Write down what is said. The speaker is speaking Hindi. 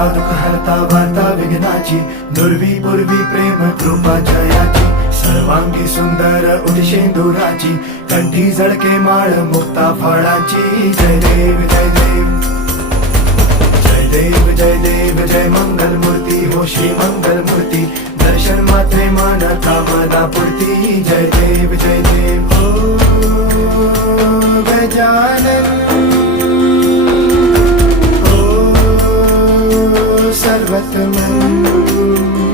हरता दुःख हरता वार्ता विघ्नाची, दुर्वी पूर्वी प्रेम कृपा जयाची, सर्वांगी सुंदर उदिशेंदुराची, कंठी झळके माळ मुक्ता फळाची. जय देव जय देव जय देव जय देव जय मंगल मूर्ती हो श्री मंगल मूर्ती, दर्शन मात्रे मन कामना पूर्ती. जय देव जय देव हो गजानन हो सर्वतमन.